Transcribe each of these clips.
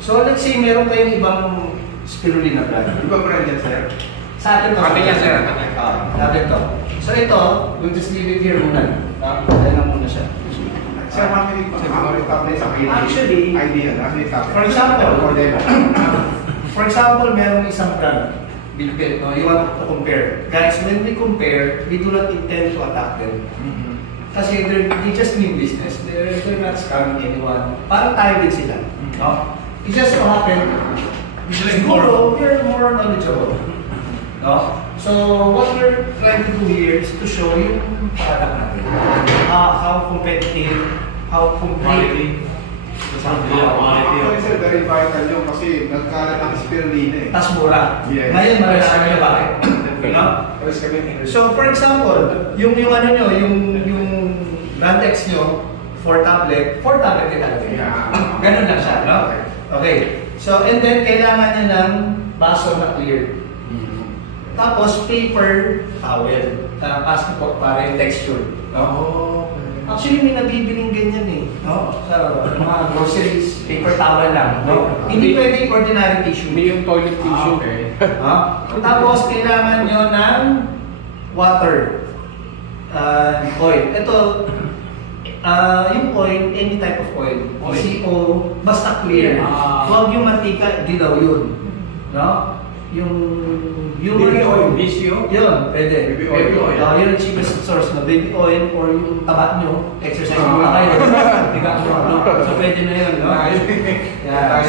So let's say meron kayong ibang spirulina brand. Ibang brand yan, sir? Sa atin to. Atin yan, sir. Sa atin to. So ito, we'll just leave it here muna. Ayan lang muna siya. Sir, how many tablets ang actually, idea na? For example, meron isang brand. Bilbet, no? You want to compare. Guys, when we compare, we do not intend to attack them. Kasi they just mean business. They're not scamming anyone. Parang tayo din sila. No? It just so happen, siguro, we're more knowledgeable. No? So, what we're trying to do here is to show you product natin. How competitive, how complete. Actually, sir, very vital yun kasi nagkalat ng spirulina eh. Tas mura. Yes. Ngayon, marami na bakit? No? So, for example, yung ano nyo, yung Brandex nyo, 4 tablet din talaga. Ganun lang siya, no? Okay. So, and then, kailangan nyo ng baso na clear. Tapos, paper towel. Passport para yung texture. No? Actually, may nabibiling ganyan eh. No? Sa mga groceries, paper towel lang. No? Hindi pwede ordinary tissue. Hindi yung toilet tissue. Tapos, kailangan nyo ng water. Oil. Ito, yung oil, any type of oil. CO, basta clear. Huwag yung mantika, dilaw yun. No? Yung baby oil, BCO? Yun, pwede. Baby oil. Yun ang cheapest source na baby oil or yung taba nyo, exercise muna kayo. Tiga mo, no? So pwede na yun, no? Yeah.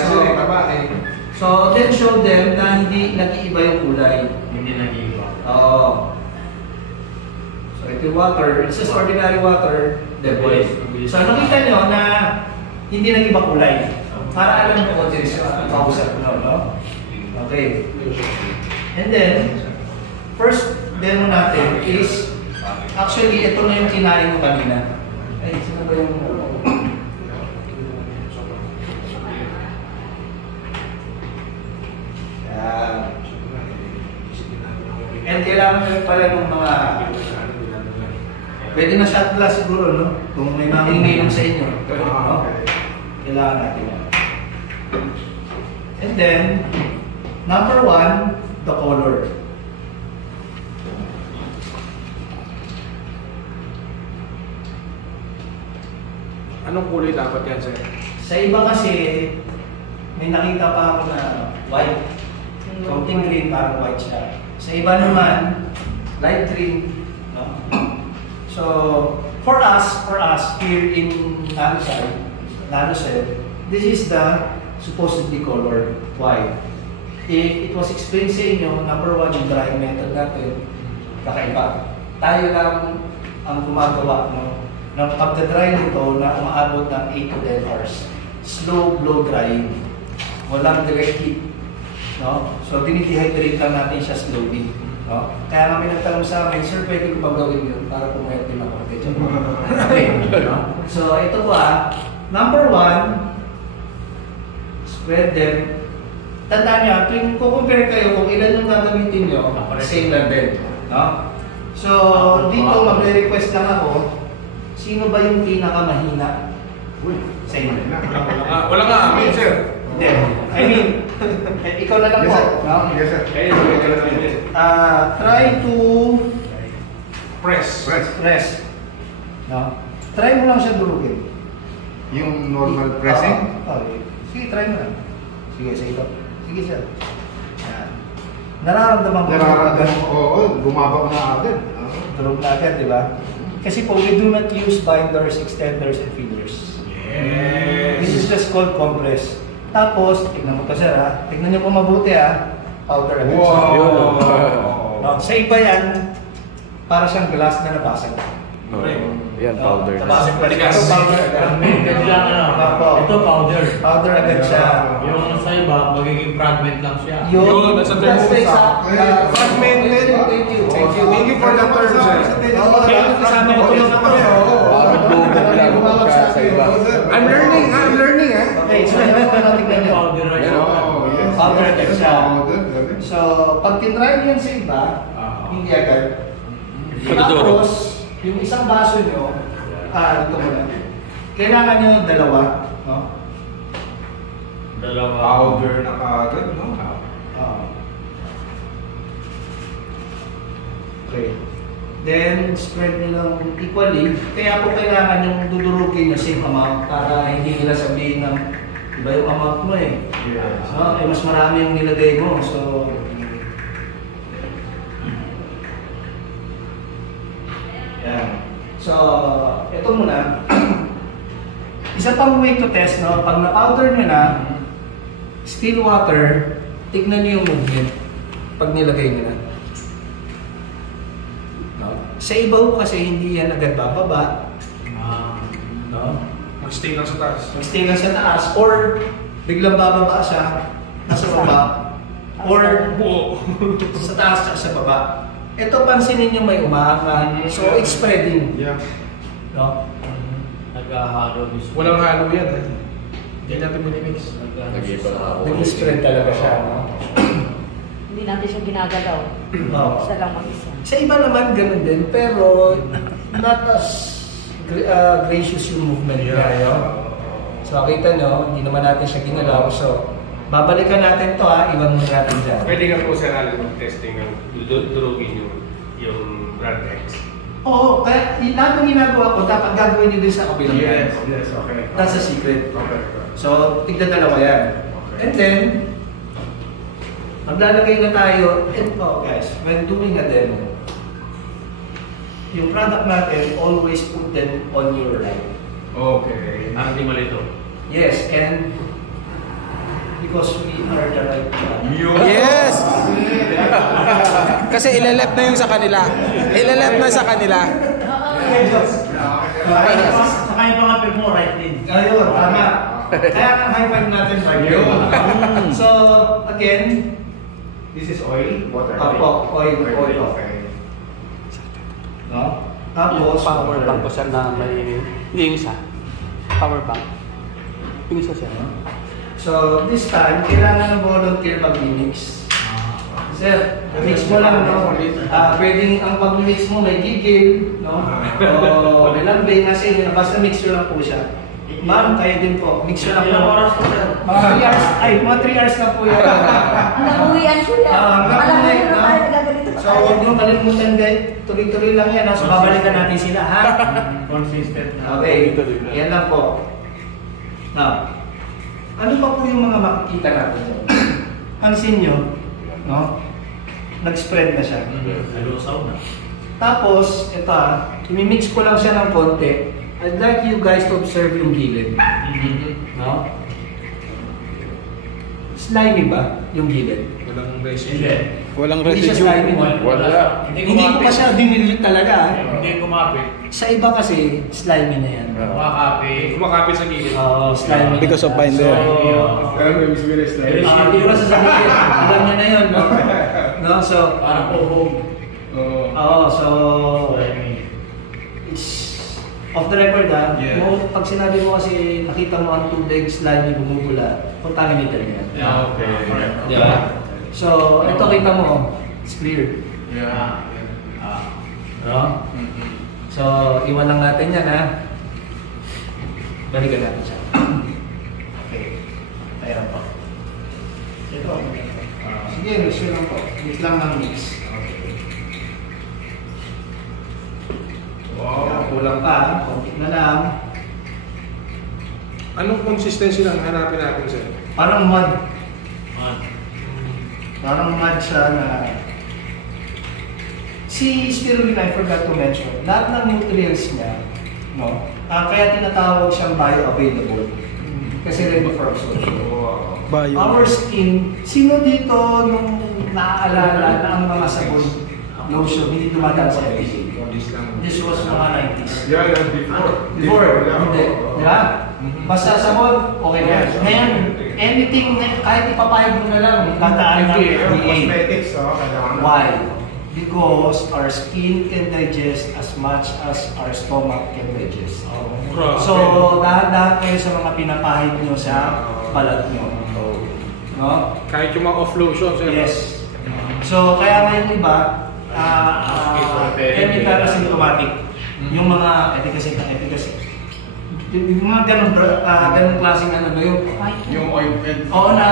So then show them na hindi nag-iiba yung kulay. Hindi nag-iiba. Oo. So ito yung water, it's just ordinary water, the boys. So nakita nyo na hindi nag-iba kulay. Para alam nyo kung sinis yung pausap nyo, no? Okay. And then, first demo natin is, actually, ito na yung kinain mo kanina. Ay, sino ba yung... And kailangan nyo pala ng mga... Pwede na shot glass siguro, no? Kung may makinginom sa inyo. No? Kailangan natin yan. And then, number 1, the color. Anong kulay dapat yan, sir? Sa iba kasi, may nakita pa ako na white. Counting green, parang white siya. Sa iba naman, light green. No? So, for us here in Nanocell, this is the supposedly color. Why? If it was explained sa inyo, number 1, yung drying method natin, kakaiba. Tayo lang ang gumagawa ng pagdadry nito na umaabot ng 8 to 10 hours. Slow blow drying. Walang direct heat. No? So, dinidehydrate lang natin siya slowly. No? Kaya kami nagtanong sa amin, sir, pwede ko bang gawin yun para pumayat din ako? Okay. No? So, ito po number 1, spread them. Tandaan niya, tuwing kukumpare kayo kung ilan yung gagamitin nyo, same lang din. No? So, dito magre-request lang ako, sino ba yung pinakamahina? Sa inyo. Wala nga amin, sir. Hindi. I mean, ikaw na lang po. No? Yes, sir. Try to Press. No? Try mo lang siya durugin. Yung normal pressing? Sige, try mo lang. Sige, sa ito. Sige, sir. Nararamdaman ko. Oo, bumaba na agad. Durog na agad, di ba? Kasi po, we do not use binders, extenders, and fillers. Yes. This is just called compress. Tapos, tignan mo to, sir, tignan nyo po mabuti, powder agad siya. Wow. Sa iba yan, para siyang glass na nabasag. Yan, powder. Nabasag pa rin. Ito powder agad. Ito powder. Powder agad siya. Yung sa iba, magiging fragment lang siya. Yun, that's a term. Fragmented. Thank you for the term, sir. Kasama ko tulong ako. I'm learning, Okay, so ano ko natin ganyan? Powder right. Powder agad siya. So, pag tinry niyan sa iba, hindi agad. Tapos, yung isang baso nyo, ito muna. Kailangan nyo dalawa, no? Dalawa. Powder na kagad, no? Okay. Then, spread nyo lang equally. Kaya po kailangan yung dudurugin na same amount para hindi nila sabihin ng iba yung amount mo eh. Yes. Mas marami yung nilagay mo. So, yan. So, ito muna. Isa pang way to test, no? Pag na-powder nyo na, still water, tignan nyo yung movement pag nilagay nyo na. No? Sa ibaw kasi hindi yan agad bababa. No? Mag-stay lang sa taas. Mag-stay lang sa taas or biglang bababa siya nasa baba or buo. sa taas at sa baba. Ito pansinin nyo may umaangan. So it's spreading. Yeah. No? Nag-halo mismo. Walang halo yan eh. Hindi natin minimix. Nag-iba na ako. Nag-spread talaga siya. No? Hindi natin siya ginagalaw. Oo. Isa lang mag-isa. Sa iba naman ganun din, pero not as gracious yung movement niya. So kita nyo, hindi naman natin siya ginalaw. So babalikan natin to ha, iwan muna natin dyan. Pwede nga po sa mag-testing ng durugin yung brand X. Oo, kaya lahat ng ginagawa ko, dapat gagawin nyo din sa kabilang Yes, brand. yes, okay. That's a secret. Okay. So, tignan dalawa yan. And then, maglalagay na tayo, and guys, when doing a demo, yung product natin, always put them on your right. Okay. Hindi malito. Yes, and because we are the right one. Yes! Kasi ilalap na yung sa kanila. Ilalap na sa kanila. Saka yung mga pin mo, right din. Ayun, tama. Kaya ang high five natin right here. So, again, This is oil, water. Opo, oil. Okay. No? Tapos, Power bank ko siya na may... Hindi yung isa. Power bank. Yung isa siya. so this time, kailangan ng volunteer mag-mix. Sir, mix mo lang, no? Pwedeng ang pag-mix mo may gigil, no? O ilang bay na sa inyo, basta mix nyo lang po siya. Ma'am, kayo din po, mix nyo lang po. Ilang oras po sir? Mga 3 hours, mga 3 hours lang po yan. Ang nakuwian ko yan. Hanggang Alam mo ulit, na no? tayo nagagalito pa So, tayo. huwag nyo kalimutan guys, tuloy-tuloy lang yan, no? So, babalikan natin sila, ha? Consistent na. Okay, yan lang po. Now, ano pa po yung mga makikita natin dyan? Pansin nyo, no? Nag-spread na siya. Nalusaw na. Tapos, ito imimix ko lang siya ng konti. I'd like you guys to observe yung gilid. No? Slimy ba yung gilid? Walang Hindi. residue. Walang Hindi siya residue. slimy. Wala. Hindi ko pa siya dinilit talaga. Hindi kumapit. Sa iba kasi, slimy na yan. Kumakapit. Kumakapit sa gilid. Oo, slimy. Because of binder. So, Pero may experience na yun. hindi ko sasabihin. Alam niya na yun, no? No, so, Parang pohog. oo, so, it's off the record Yeah. pag sinabi mo kasi nakita mo ang tubig, slimy, bumubula, contaminated yan. Yeah, okay. Di ba? So, ito kita mo, it's clear. Yeah. No? So, iwan lang natin yan, ha? Balikan natin siya. Okay. Ayan po. Ito. Sige, mix lang po. Mix lang ng mix. Okay. Wow. Kulang pa, konti na lang. Anong consistency lang hanapin natin, sir? Parang mud. Man. Parang mud siya na... Si spirulina, I forgot to mention, lahat ng nutrients niya, no? Kaya tinatawag siyang bioavailable. Kasi ready for absorption. Bayo. Our skin, sino dito nung naaalala na ang mga sabon, lotion, hindi dumadaan sa LPG? This was mga 90s. Yeah, before. Before, hindi. Di ba? Basta sabon, okay na. Ngayon, anything, kahit ipapayag mo na lang, tataan ng FDA. Cosmetics, kailangan. Why? Because our skin can digest as much as our stomach can digest. So, dahan-dahan kayo sa mga pinapahid nyo sa balat nyo. No? Kahit yung mga off-lotion, sir. Yes. So, kaya ngayon iba, chemical asymptomatic. Yung mga efficacy. Yung mga ganun klaseng ano, Yung ointment. oo, na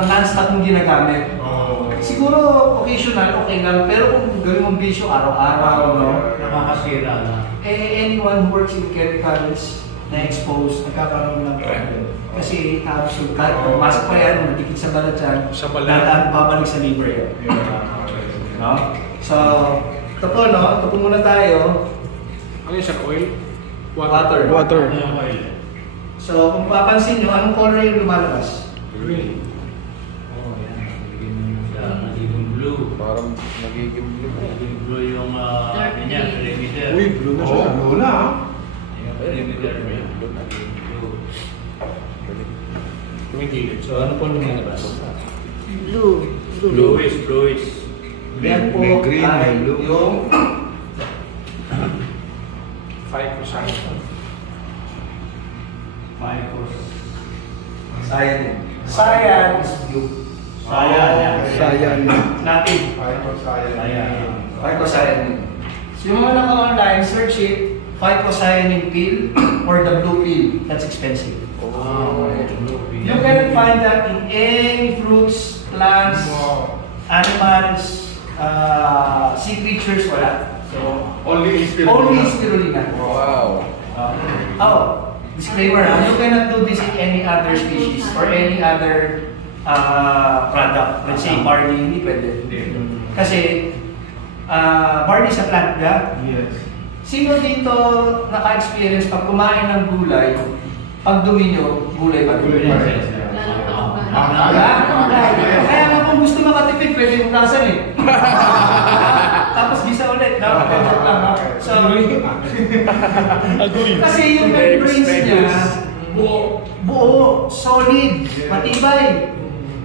non-stop yung ginagamit. Oh. Siguro occasional, okay lang, pero kung gawin mong bisyo araw-araw, no? Nakakasira na. Anyone who works in chemicals na exposed, nagkakaroon ng problem. Kasi capsule, kahit pumasok pa yan, madikit sa balat yan, Sa balat. dadaan, babalik sa liver yan. No? So, ito po, no? Ito po muna tayo. Ano yun, sir? Oil? Water. Water. So, kung papansin nyo, anong color yung lumalabas? Green. Oh, yan. Nagiging blue. Parang nagiging blue. Nagiging blue yung ganyan, perimeter. Uy, blue na siya. Oh, wala ah. Yung perimeter mo yun. Nagiging blue. Tumigilid. So, ano po lumalabas? Blue. Bluish, bluish. Yan po May green, ay may blue. yung Phycocyanin. cyan. Cyan is blue. Cyan. Sayan. Natin. Phycocyanin. So, yung mga naka-online, search it, phycocyanin pill or the blue pill. That's expensive. You can find that in any fruits, plants, animals, sea creatures, wala. So, Only spirulina. only spirulina. Wow. Oh, disclaimer, you cannot do this in any other species or any other product. Let's say barley, hindi pwede. Kasi barley sa plant, yeah? Yes. Sino dito naka-experience pag kumain ng gulay, pag dumi nyo, gulay pa rin? Gulay pa rin. Kaya nga kung gusto makatipid, pwede mutasan eh. Tapos gisa ulit. Joke lang ha. So, kasi yung membranes niya, buo, solid, matibay.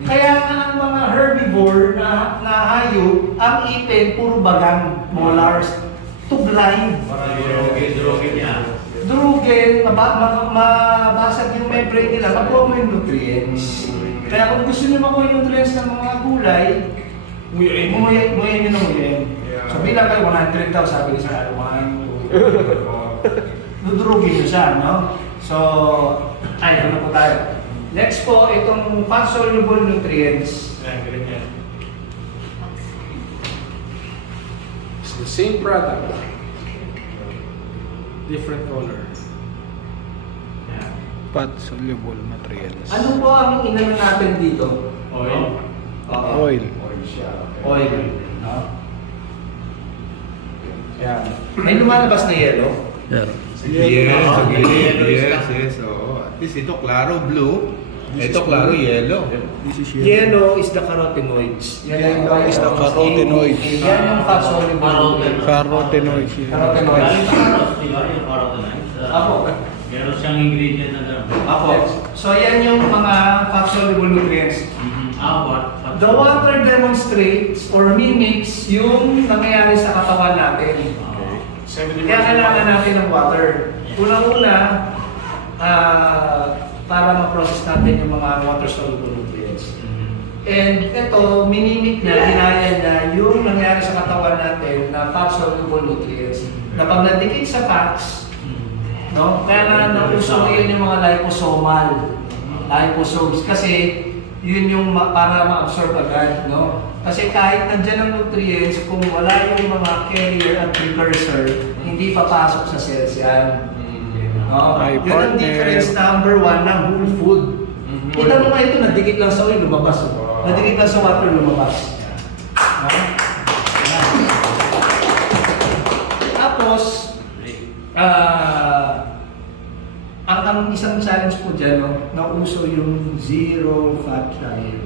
Kaya nga ang mga herbivore na hayop, ang ipin, puro bagang, molars, to blind. Drogin niya. Drugin, mabasag yung membrane nila, makuha mo yung nutrients. Kaya kung gusto nyo makuha yung nutrients ng mga gulay, nguyain nyo ng nguyain. So bilang kayo 100 daw, sabi ni Sir Alwan. Dudurugin nyo siya, no? So, ay, ano po tayo? Next po, itong fat-soluble nutrients. It's the same product. Different color. Fat soluble materials. Ano po ang inano natin dito? Oil. Oil. Oil. No? Yan. May lumalabas na yellow. Yeah. Yes. Oo. At least ito klaro blue. Ito klaro yellow. This is yellow. Yellow is the carotenoids. Yellow is the carotenoids. Yan yung fat-soluble. Carotenoids. Carotenoids. Carrots, di ba? Yung carotenoids. Ako. Meron siyang ingredient na doon. Ako. So yan yung mga fat-soluble nutrients. What? The water demonstrates or mimics yung nangyayari sa katawan natin. Kaya kailangan natin ng water. Una-una, para ma-process natin yung mga water-soluble nutrients. And ito, minimik niya, ginaya niya yung nangyayari sa katawan natin na fat-soluble nutrients. Na pag nadikit sa fats, no? Kaya na nauso ngayon yung mga liposomes. Kasi yun yung para ma-absorb agad, no? Kasi kahit nandyan ang nutrients, kung wala yung mga carrier at precursor, hindi papasok sa cells yan. No? Ay, Yun ang partner. difference number 1 ng whole food. Kita mo nga ito, nadikit lang sa oil, lumabas. Nadikit lang sa water, lumabas. No? Tapos, ang isang challenge po dyan, no, nauso yung zero fat diet.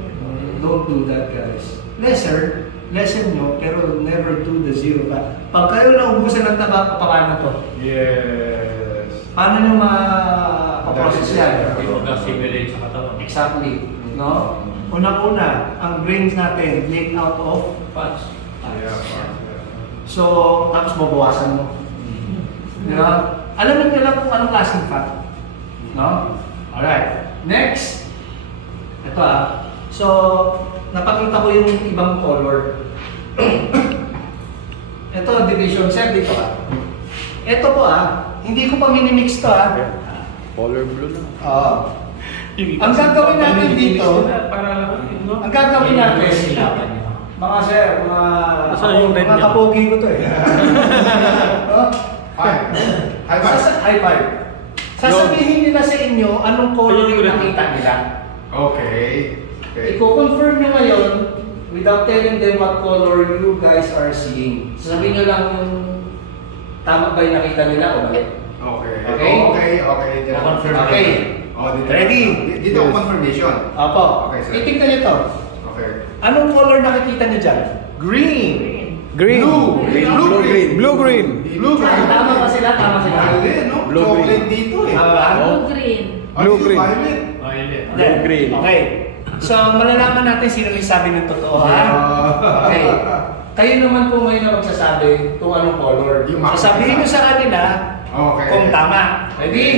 Don't do that, guys. Lessen nyo, pero never do the zero fat. Pag kayo naubusan ng taba, paano to? Yes. Paano nyo ma-process yan? Mag-assimilate sa katawan. Exactly. No? Una-una, ang brains natin made out of fats. So, tapos mabawasan mo. Diba? Alam nyo lang kung anong klaseng fat. No? Alright. Next. Ito So, napakita ko yung ibang color. Ito, division set dito Ito po hindi ko pa minimix to Color blue na. Oo. Ang gagawin natin dito, ang gagawin natin, mga sir, mga kapogi ko to eh. High five. High five. Sasabihin nila sa inyo anong color yung nakita nila. Okay. I-confirm nyo ngayon without telling them what color you guys are seeing. Sasabihin nyo lang yung tama ba yung nakita nila o mali. Okay. Confirm. Okay. Ready? Dito ang confirmation. Apo. Okay, sir. Itignan nyo to. Okay. Anong color nakikita nyo dyan? Green. Green. Blue green. Tama ba sila? Tama sila. Mali, no? Blue Chocolate green. dito eh. Blue green. Blue green. Violet. Violet. Blue green. Okay. So, malalaman natin sino may sabi ng totoo, ha? Okay. Kayo naman po ngayon na magsasabi kung anong color. Sasabihin nyo sa kanila kung tama. Ready?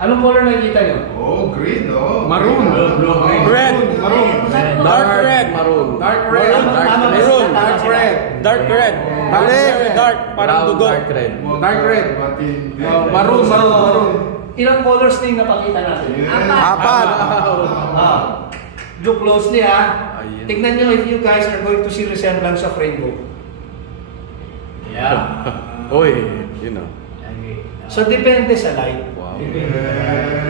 Anong color nakikita nyo? Oh, green, oh. Maroon. Blue, green. Red. Dark red. Maroon. Dark red. Tama ba Maroon. sila? Tama sila. Dark red. Mali. Dark. Parang dugo. Dark red. Dark red. Maroon. Ilang colors na yung napakita natin? Apat. Look closely, ha? Ayan. Tignan nyo if you guys are going to see resemblance of rainbow. Yeah. Oy, you know. So, depende sa light. Wow.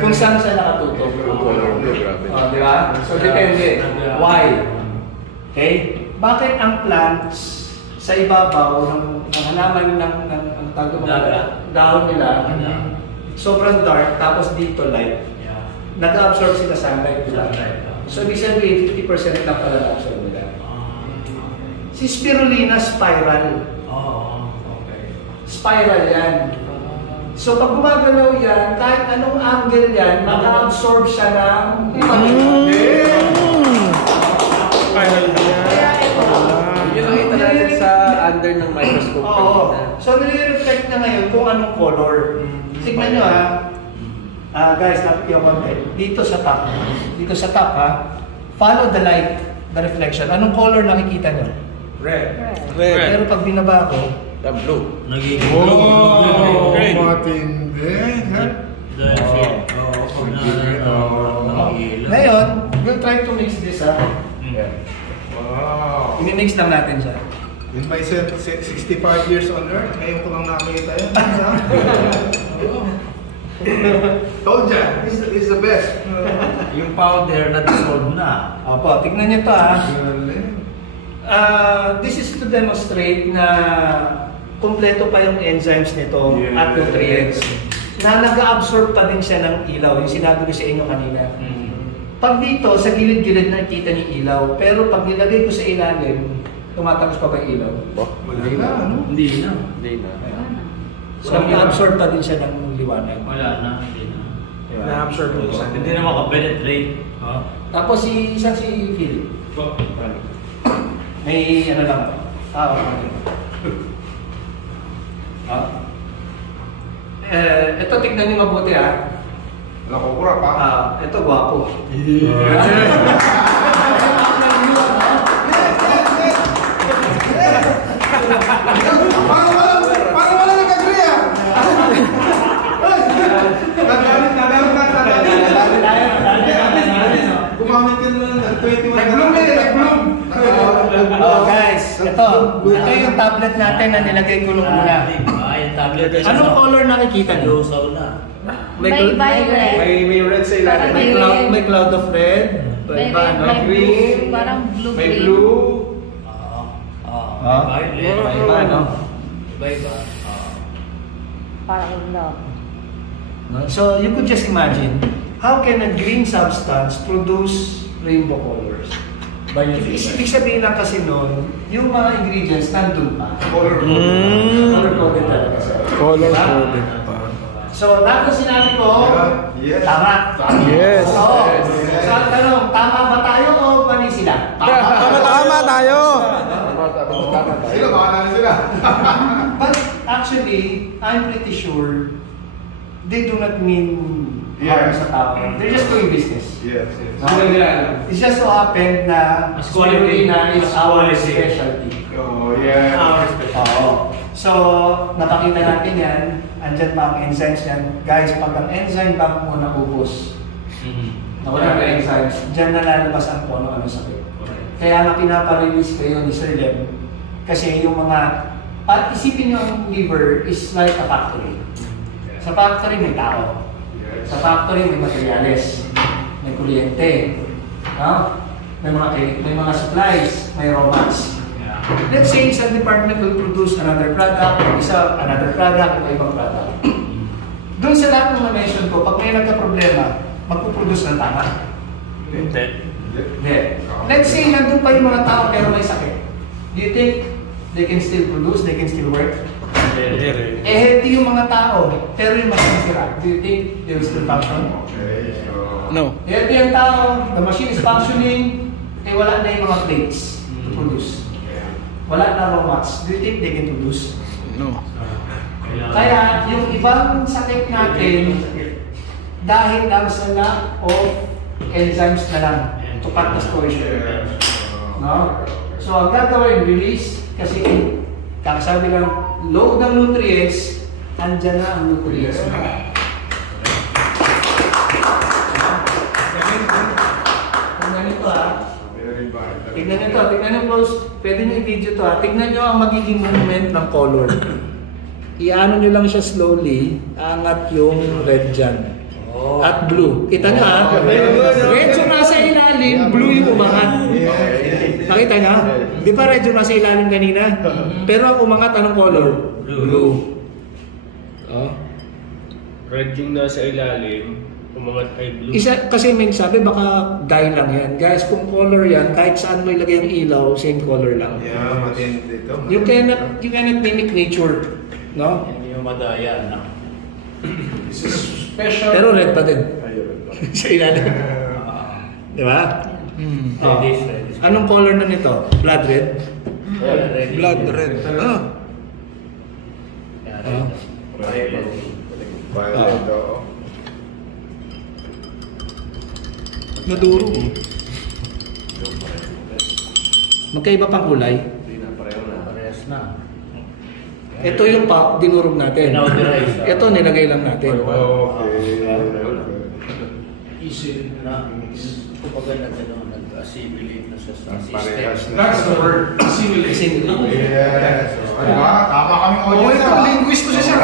Kung saan siya nakatutok. Color blue, grabe. Di ba? So, depende. Why? Okay? Bakit ang plants sa ibabaw ng halaman ng dahon nila sobrang dark, tapos dito light. Yeah. Nag-absorb sila sunlight nila. So, ibig sabihin, 50% lang pala na-absorb nila. Si spirulina, spiral. Okay. Spiral yan. So, pag gumagalaw yan, kahit anong angle yan, mag-absorb siya ng Spiral yan. Kaya ito. Yung nakita natin sa under ng microscope. Oo. So, nire-reflect na ngayon kung anong color. Tignan nyo, ha. Guys, nakikita ko konti. Dito sa top, ha. Follow the light, the reflection. Anong color nakikita nyo? Red. Pero pag binaba ko, Blue. Nagiging Oh, Green. matindi. ngayon, we'll try to mix this, ha. Wow. I-mix lang natin siya. In my 65 years on earth, ngayon ko lang nakita yan. Told ya, this is the best. Yung powder na dissolve na. Opo, tignan nyo to, ha. This is to demonstrate na kumpleto pa yung enzymes nito at nutrients. Na nag-absorb pa din siya ng ilaw, yung sinabi ko sa inyo kanina. Pag dito, sa gilid-gilid nakikita niyo ilaw, pero pag nilagay ko sa ilalim, tumatagos pa ba yung ilaw? Wala na, ano? Hindi na. So, nag-absorb pa din siya ng liwanag. Wala na. Hindi na. Na-absorb mo sa Hindi na makapenetrate. Tapos si Philip. May ano lang. Ito tignan niyo mabuti, ha. Nakukura pa. Ito gwapo. Parang wala nag-agree, ah. Gumamit ka na ng 21. Nag-bloom. Oh guys, ito yung tablet natin na nilagay ko nung una. Yung tablet. Anong color nakikita niyo? Lusaw na. May violet. May red sa ilalim. May cloud of red. May Iba, no? blue. Parang blue May green. blue. Violet. Iba, no? Iba. Parang love. So you could just imagine, how can a green substance produce rainbow colors? Ibig sabihin lang kasi noon, yung mga ingredients nandun pa. Color-coded talaga siya. Color-coded pa. So, lahat ng sinabi ko, Yes. tama. Yes. Oo. So, ang tanong, tama ba tayo o mali sila? Tama tayo. Sila, bahala na sila. But actually, I'm pretty sure they do not mean harm sa tao. They're just doing business. Yes. It's just so happened na Mas quality. spirulina is Mas our quality. specialty. Oh, yeah. Oo. So, napakita natin yan. andyan pa ang enzymes yan. Guys, pag ang enzyme bank mo naubos, nawala ang enzymes, dyan na lalabas ang kung ano sakit. Kaya nga pinapa-release kayo ni Sir Lem, kasi yung mga, isipin nyo ang liver is like a factory. Sa factory may tao. Sa factory may materials, may kuryente, no? may mga supplies, may raw mats. Let's say isang department will produce another product, another product, ibang product. Doon sa lahat ng na-mention ko, pag may nagka-problema, magpuproduce ng tama? Hindi. Let's say nandun pa yung mga tao pero may sakit. Do you think they can still produce, they can still work? Hindi yung mga tao, pero yung machine sira. Do you think they will still function? No. Healthy yung tao, the machine is functioning, wala na yung mga plates to produce. Wala na raw mats. Do you think they can produce? No. Kaya yung ibang sakit natin, dahil lang sa lack of enzymes na lang to cut the story short. No? So ang gagawin, release, kasi kakasabi lang, load ng nutrients, andyan na ang nutrients. Tignan nyo close. Pwede nyo i-video to ha. Tignan nyo ang magiging movement ng color. Iano nyo lang siya slowly, angat yung red dyan. At blue. Kita nyo ha? Red yung nasa ilalim, blue yung umangat. Nakita nyo? Di ba red yung nasa ilalim kanina? Pero ang umangat anong color? Blue. Oh. Red yung nasa ilalim, umangat ay blue. Kasi may sabi baka dye lang yan. Guys, kung color yan, kahit saan mo ilagay ang ilaw, same color lang. Yeah, matindi dito. You cannot mimic nature. No? Hindi mo madaya, no? This is special. Pero red pa din. Sa ilalim. Di ba? Oh. Anong color na nito? Blood red? Blood red. Ah. Oh. Violet, oo. Naduro. Magkaiba pang kulay. Parehas na. Ito yung dinurog natin. Pinauterize. Ito nilagay lang natin. Okay. Easy na. Kumbaga na gano'n, nag-assimilate na siya sa Parehas system. na. That's the word. Assimilate. Yes. Ano ba? Tama kami Oh, ito, linguist ko siya.